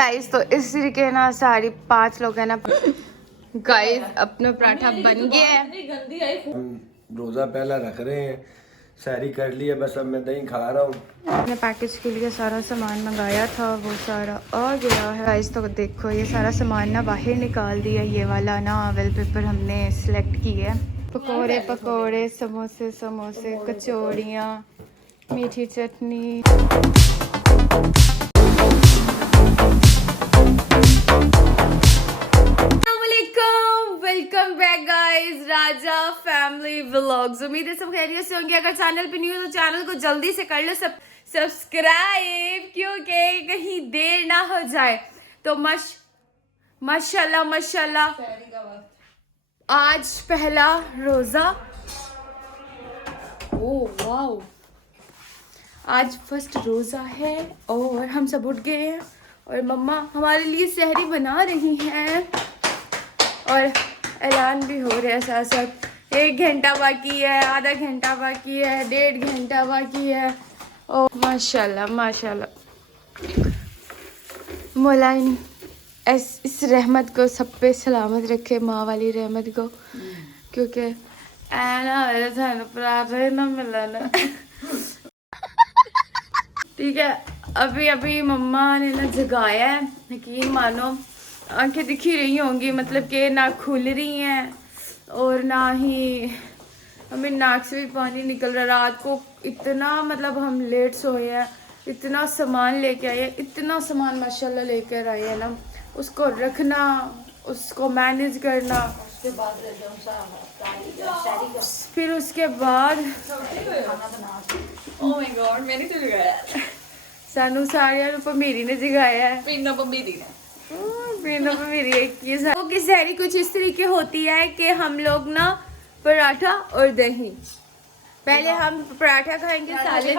Guys तो इस तरीके ना सारी 5 लोग है ना गाइस अपना पराठा बन गया है। रोजा पहला रख रहे हैं, सहरी कर लिया, बस अब मैं दही खा रहा हूँ। मैंने पैकेज के लिए सारा सामान मंगाया था, वो सारा आ गया है गाइस। तो देखो ये सारा सामान ना बाहर निकाल दिया, ये वाला ना वॉलपेपर हमने सिलेक्ट किया है। पकोड़े पकोड़े, समोसे समोसे, कचौड़ियाँ, मीठी चटनी। वेलकम बैक गाइस, राजा फैमिली व्लॉग्स। उम्मीद है सब खैरियत से होंगे। अगर चैनल पे न्यू हो तो चैनल को जल्दी से कर लो सब्सक्राइब, क्योंकि कहीं देर ना हो जाए। तो माशाल्लाह माशाल्लाह आज पहला रोजा, ओह वाओ, आज फर्स्ट रोजा है और हम सब उठ गए हैं और मम्मा हमारे लिए सहरी बना रही हैं और ऐलान भी हो रहा है साथ साथ। 1 घंटा बाकी है, आधा घंटा बाकी है, 1.5 घंटा बाकी है। ओ माशाल्लाह माशाल्लाह, मौला इस रहमत को सब पे सलामत रखे, माँ वाली रहमत को, क्योंकि पराठे ना मिला ना। ठीक है, अभी अभी मम्मा ने ना जगाया है, यकीन मानो आंखें दिख ही रही होंगी, मतलब कि ना खुल रही हैं और ना ही हमें नाक से भी पानी निकल रहा। रात को इतना मतलब हम लेट सोए हैं, इतना सामान लेके आए हैं, इतना सामान माशाल्लाह लेकर आए हैं ना, उसको रखना, उसको मैनेज करना, फिर उसके बाद सानू सारिया भमीरी ने जगाया है। तो की सहरी कुछ इस तरीके होती है कि हम लोग ना पराठा और दही, पहले हम पराठा खाएंगे, साले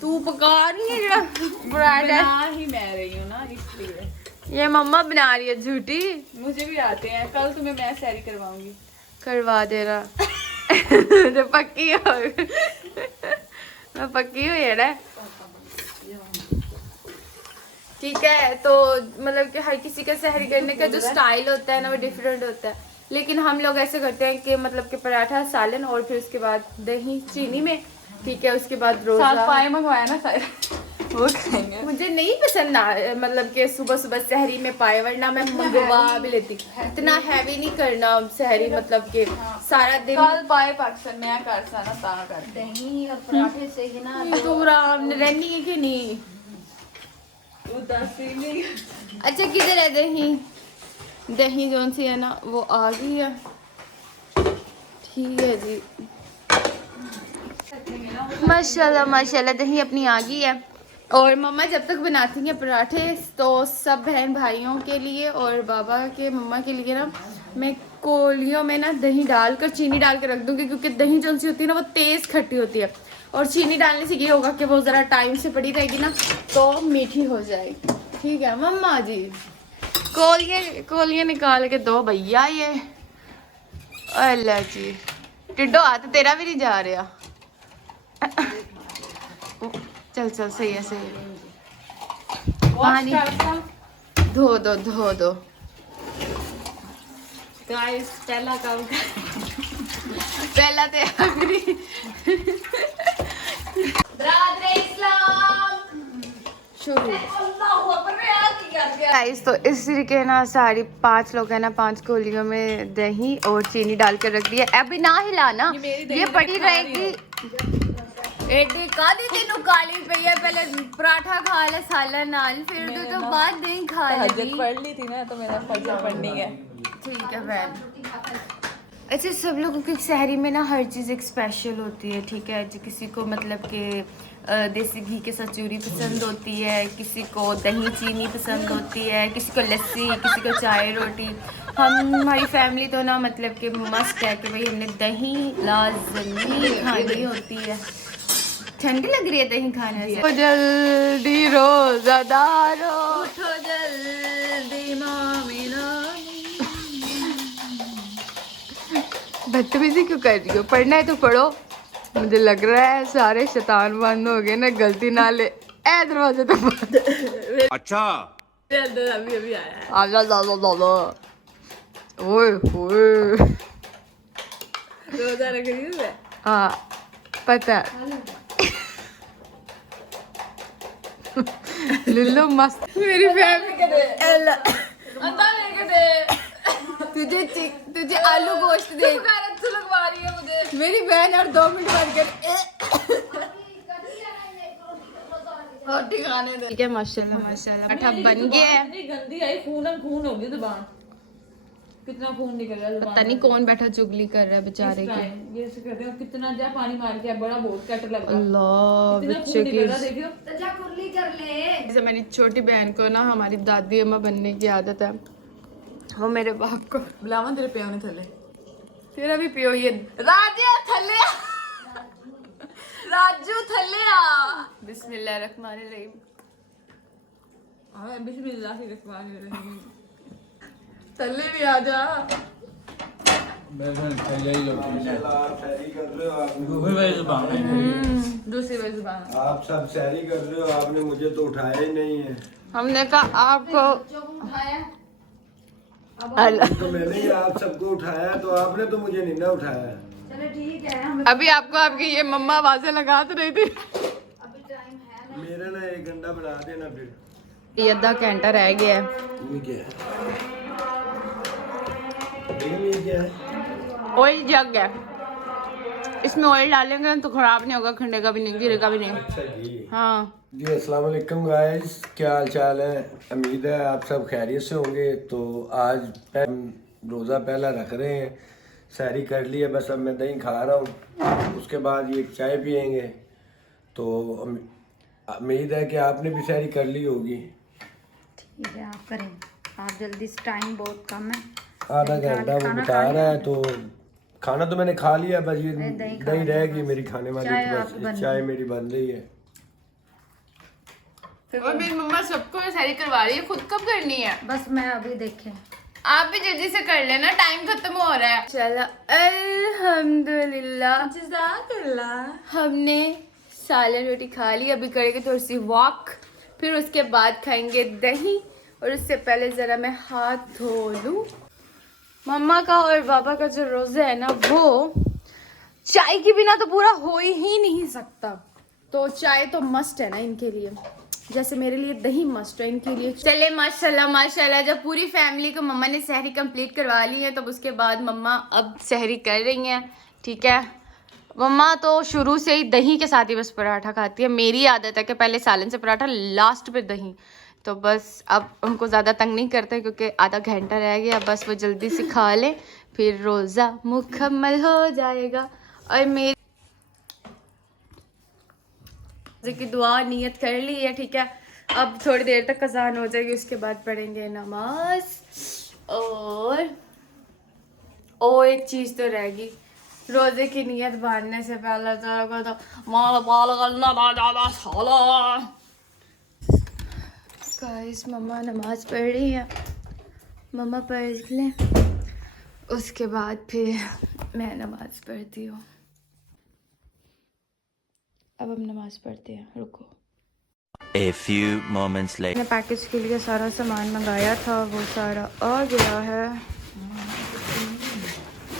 तू पका रही है पराठा ही, मैं रही हूँ ना इसलिए। ये मम्मा बना रही है झूठी, मुझे भी आते हैं, कल तुम्हें मैं सहरी करवाऊंगी, करवा देना। जो पक्की हो मैं पक्की हुई है ना, ठीक है। तो मतलब कि हर किसी का सहरी करने का जो स्टाइल होता है ना वो डिफरेंट होता है, लेकिन हम लोग ऐसे करते हैं कि मतलब कि पराठा सालन और फिर उसके बाद दही चीनी में, ठीक है, उसके बाद रोजा पाए मंगवाया ना सारे वो खाएंगे। मुझे नहीं पसंद ना, मतलब कि सुबह सुबह सहरी में पाए, वरना मैं मंगवा भी लेती। इतना हैवी नहीं करना सहरी, मतलब कि सारा दिन कल पाए पाकिस्तान में कर सारा ता कर दही और पराठे से ही ना तू आराम रहनी है कि नहीं। अच्छा किधर है दही? दही जोन सी है ना वो आ गई है, ठीक है जी, माशाल्लाह माशाल्लाह दही अपनी आ गई है। और मम्मा जब तक बनाती हैं पराठे तो सब बहन भाइयों के लिए और बाबा के मम्मा के लिए ना मैं कोलियों में ना दही डालकर चीनी डाल के रख दूँगी, क्योंकि दही जो सी होती है ना वो तेज़ खट्टी होती है और चीनी डालने से ये होगा कि वो ज़रा टाइम से पड़ी रहेगी ना तो मीठी हो जाएगी। ठीक है मम्मा जी, कोलियाँ निकाल के दो भैया। ये अल्लाह जी, टिड्डो हाथ तेरा भी नहीं जा रहा। चल चल सही है सही है, पानी धो दो गाइस, पहला काम पहला तो आखिरी। शुरू गाइस तो इस तरीके ना सारी 5 लोग है ना 5 कोलियों में दही और चीनी डाल कर रख दिया। अभी ना हिलाना, ये पड़ी रहेगी। काली पई पहले पराठा खा ले सालन नाल, फिर तो बाद दही खा ले। पढ़ ली थी ना तो मेरा फजर पढ़नी है, ठीक है बहन। अच्छा सब लोगों की सहरी में ना हर चीज़ एक स्पेशल होती है, ठीक है। जो किसी को मतलब कि देसी घी के साथ चूरी पसंद होती है, किसी को दही चीनी पसंद होती है, किसी को लस्सी, किसी को चाय रोटी। हमारी फैमिली तो ना मतलब कि मस्त है कि भाई हमने दही लाजमी खानी होती है। ठंडी लग रही है दही खाने से। तो जल्दी रोज़ादारो उठो जल्दी मोमिनो। बदतमीजी क्यों कर रही हो? पढ़ना है तो पढ़ो। मुझे लग रहा है सारे शैतान बंद हो गए ना, गलती ना ले ए दरवाजे तो बंद। अच्छा अभी अभी आया है। ओए ओए रोजा रख रही हूँ मैं। हाँ पता है। लुल्लू मस्त। मेरी तुझे आलू गोश्त दे लगवा रही है मुझे मेरी बहन। और 2 मिनट बाद कर रोटी खाने दे। ठीक है माशाल्लाह माशाल्लाह पराठा बन गया है। इतनी गंदी आई, खून हो गई जुबान। कितना खून निकल रहा है जुबान। पता नहीं कौन बैठा चुगली कर रहा है बेचारे की। ये ऐसे करते हैं, कितना जा पानी मार के बड़ा बहुत कट लग रहा है। अल्लाह कितना बच्चे खून की। निकल रहा है, देखियो। जैसे मेरी छोटी बहन को ना हमारी दादी अम्मा बनने की आदत है, वो मेरे बाप को बुलावा तेरे प्याव ने थले। तेरा भी पियो ये। राजू थले आ। राजू थले आ। बिस्मिल्लाहिर्रहमानिर्रहीम। बिस्मिल्लाहिर्रहमानिर्रहीम। थले भी आ जा। दूसरी बार जुबान। आप सब सैरी कर रहे हो, आपने मुझे तो उठाया ही नहीं है। हमने कहा आपको तो मैंने ही आप सबको उठाया, तो आपने तो मुझे नहीं ना उठाया। अभी आपको आपकी ये मम्मा आवाजें लगा तो रही थी। मेरा ना 1 घंटा बना देना फिर। ये आधा घंटा रह गया है। ये क्या है? ये क्या है? ऑयल जग है, इसमें ऑयल डालेंगे ना तो खराब नहीं होगा, खंडेगा भी नहीं, गिरेगा भी नहीं। अच्छा जी। हाँ जी अस्सलाम वालेकुम गाइस, क्या हाल चाल है? उम्मीद है आप सब खैरियत से होंगे। तो आज रोज़ा पहला रख रहे हैं, सहरी कर ली है, बस अब मैं दही खा रहा हूँ, उसके बाद ये चाय पियेंगे। तो उम्मीद है कि आपने भी सहरी कर ली होगी। ठीक है आप करें, आप जल्दी से, टाइम बहुत कम है। आधा घंटा वो बता रहा है, तो खाना तो मैंने खा लिया, बस ये दही रहेगी मेरी खाने वाली, तो बस चाय मेरी बन रही है। और मेरी मम्मा सबको सैरी करवा रही है, खुद कब करनी है? बस मैं अभी देखें। आप भी जल्दी से कर लेना, टाइम खत्म हो रहा है। चलो अल्हम्दुलिल्लाह हमने सालन रोटी खा ली। अभी करेंगे थोड़ी सी वॉक, फिर उसके बाद खाएंगे दही। और उससे पहले जरा मैं हाथ धो लूं। मम्मा का और पापा का जो रोजा है ना, वो चाय के बिना तो पूरा हो ही नहीं सकता। तो चाय तो मस्ट है ना इनके लिए, जैसे मेरे लिए दही मस्ट है इनके लिए। चले माशाल्लाह माशाल्लाह, जब पूरी फैमिली को मम्मा ने सहरी कंप्लीट करवा ली है, तब उसके बाद मम्मा अब सहरी कर रही हैं। ठीक है, मम्मा तो शुरू से ही दही के साथ ही बस पराठा खाती है। मेरी आदत है कि पहले सालन से पराठा, लास्ट पे दही। तो बस अब उनको ज़्यादा तंग नहीं करते क्योंकि आधा घंटा रह गया, बस वो जल्दी से खा लें, फिर रोज़ा मुकम्मल हो जाएगा। और मेरी की दुआ नियत कर ली है। ठीक है, अब थोड़ी देर तक अज़ान हो जाएगी, उसके बाद पढ़ेंगे नमाज। और एक चीज़ तो रहेगी, रोज़े की नियत बांधने से पहले तो गाइस मम्मा नमाज पढ़ रही है, मम्मा पढ़ लें, उसके बाद फिर मैं नमाज पढ़ती हूँ। अब हम नमाज पढ़ते हैं, रुको। A few moments later. मैंने पैकेज के लिए सारा सामान मंगाया था, वो सारा आ गया है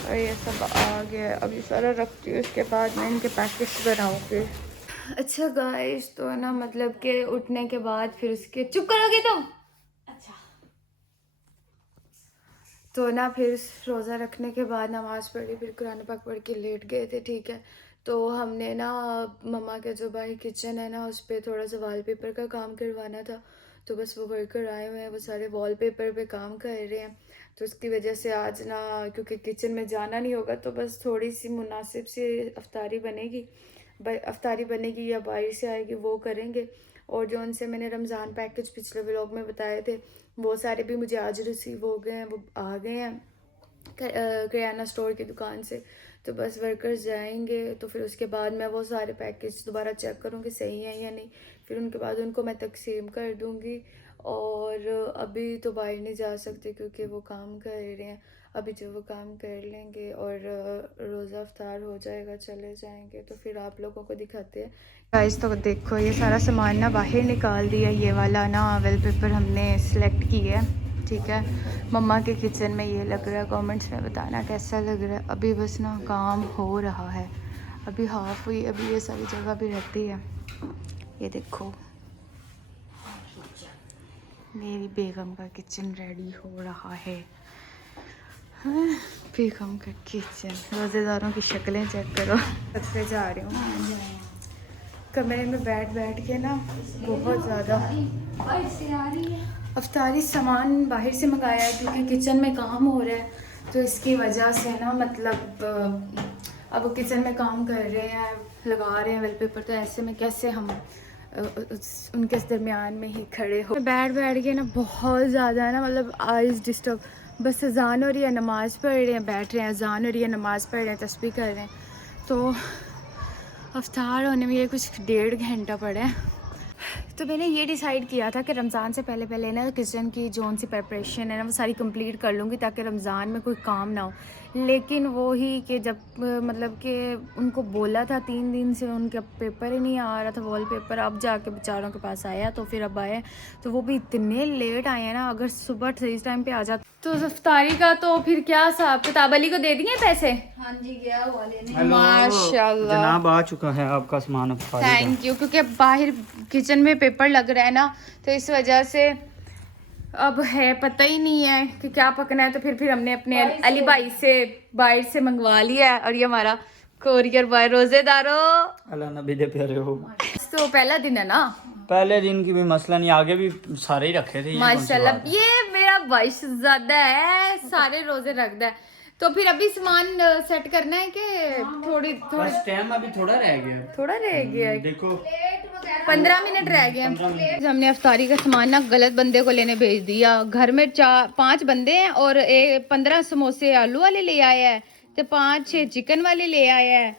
और ये सब आ गया। अब ये सारा रखती हूँ, उसके बाद मैं इनके पैकेज बनाऊँगी। अच्छा गाइस, तो ना मतलब कि उठने के बाद फिर उसके चुप करोगे तुम? अच्छा, तो ना फिर रोज़ा रखने के बाद नमाज़ पढ़ी, फिर कुरान पाक पढ़ के लेट गए थे। ठीक है, तो हमने ना मम्मा के जो बाहर किचन है ना, उस पर थोड़ा सा वॉलपेपर का काम करवाना था। तो बस वो वर्कर आए हुए हैं, वो सारे वॉलपेपर पे काम कर रहे हैं। तो उसकी वजह से आज ना, क्योंकि किचन में जाना नहीं होगा, तो बस थोड़ी सी मुनासिब सी अफ्तारी बनेगी, या बाहर से आएगी वो करेंगे। और जो उनसे मैंने रमज़ान पैकेज पिछले व्लॉग में बताए थे, वो सारे भी मुझे आज रिसीव हो गए हैं, वो आ गए हैं किराना स्टोर की दुकान से। तो बस वर्कर्स जाएंगे, तो फिर उसके बाद मैं वो सारे पैकेज दोबारा चेक करूँगी सही है या नहीं, फिर उनके बाद उनको मैं तकसीम कर दूँगी। और अभी तो बाहर नहीं जा सकते क्योंकि वो काम कर रहे हैं। अभी जब वो काम कर लेंगे और रोज़ा अफ्तार हो जाएगा चले जाएंगे तो फिर आप लोगों को दिखाते हैं। गाइस तो देखो ये सारा सामान ना बाहर निकाल दिया, ये वाला ना वॉलपेपर हमने सिलेक्ट किया है, ठीक है। मम्मा के किचन में ये लग रहा है, कमेंट्स में बताना कैसा लग रहा है। अभी बस ना काम हो रहा है, अभी हाफ हुई, अभी ये सारी जगह भी रहती है। ये देखो मेरी बेगम का किचन रेडी हो रहा है। हाँ, बेगम का किचन, रोज़ेदारों की शक्लें चेक करो। छत पे जा रही हूँ, कमरे में बैठ बैठ के ना बहुत ज़्यादा अफ्तारी सामान बाहर से मंगाया है क्योंकि किचन में काम हो रहा है, तो इसकी वजह से ना मतलब अब वो किचन में काम कर रहे हैं, लगा रहे हैं वॉलपेपर, तो ऐसे में कैसे हम उनके दरमियान में ही खड़े हो। बैठ बैठ के ना बहुत ज़्यादा ना मतलब आइज़ डिस्टर्ब। बस अजान हो रही है, नमाज़ पढ़ रहे हैं, बैठ रहे हैं, अजान हो रही है, नमाज़ पढ़ रहे हैं, तस्बीह कर रहे हैं। तो अफ्तार होने में ये कुछ 1.5 घंटा पड़ा है। तो मैंने ये डिसाइड किया था कि रमज़ान से पहले पहले ना किचन की जो सी प्रिपरेशन है ना वो सारी कंप्लीट कर लूँगी ताकि रमज़ान में कोई काम ना हो। लेकिन वो ही कि जब मतलब कि उनको बोला था 3 दिन से उनका पेपर ही नहीं आ रहा था, वॉलपेपर, अब जाके बेचारों के पास आया, तो फिर अब आए तो वो भी इतने लेट आए हैं ना। अगर सुबह सही टाइम पे आ जाते तो इफ्तारी का तो फिर क्या हिसाब किताब। अली को दे दिए पैसे? हाँ जी, गया हुआ लेने। माशाल्लाह जनाब आ चुका है आपका सामान। Thank you. क्योंकि बाहर किचन में पेपर लग रहा है ना, तो इस वजह से अब है पता ही नहीं है कि क्या पकना है, तो फिर हमने अपने अली भाई से बाहर से मंगवा लिया है। और ये हमारा कोरियर बॉय। रोजेदारों अल्लाह नबी दे प्यारे हो। तो पहला दिन है ना, पहले दिन की भी मसला नहीं, आगे भी सारे ही रखे थे। माशाल्लाह ये मेरा भाई ज्यादा है, सारे रोजे रखता है। तो फिर अभी सामान सेट करना है कि थोड़ी बस टाइम अभी थोड़ा रह गया है। देखो 15 मिनट रह गए। हमने अफ्तारी का सामान ना गलत बंदे को लेने भेज दिया। घर में 5 बंदे हैं और 15 समोसे आलू वाले ले आए हैं, तो 5-6 चिकन वाले ले आए हैं,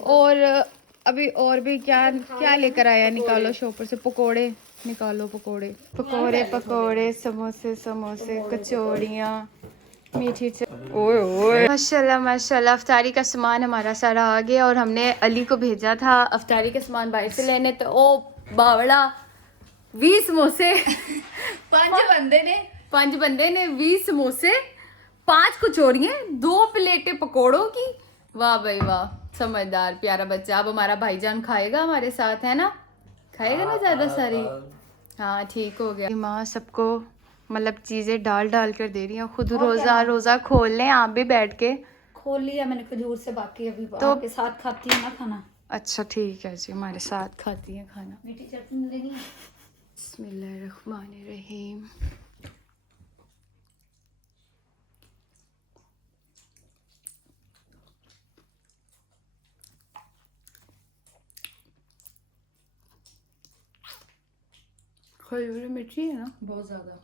और अभी और भी क्या लेकर आया। निकालो शॉपर से पकोड़े, निकालो पकोड़े, समोसे, कचौड़ियाँ, मीठी। ओए ओए माशाल्लाह माशाल्लाह। अफ्तारी का सामान हमारा सारा आ गया और हमने अली को भेजा था अफ्तारी का सामान बाहर से लेने, तो ओ बावड़ा 20 समोसे 5 बंदे ने 20 समोसे, 5 कचौरियाँ, 2 प्लेटें पकोड़ों की। वाह भाई वाह, समझदार प्यारा बच्चा। अब हमारा भाईजान खाएगा हमारे साथ, है ना, खाएगा ना ज्यादा सारी। हाँ ठीक हो गया। माँ सबको मतलब चीजें डाल कर दे रही हैं, खुद रोजा खोल लें। आप भी बैठ के खोल लिया मैंने खजूर से, बाकी अभी तो आपके साथ खाती है ना खाना। अच्छा ठीक है जी, हमारे साथ खाती हैं खाना। मीठी चटनी लेनी है। बिस्मिल्लाहिर्रहमानिर्रहीम। खजूर मीठी है ना बहुत ज्यादा।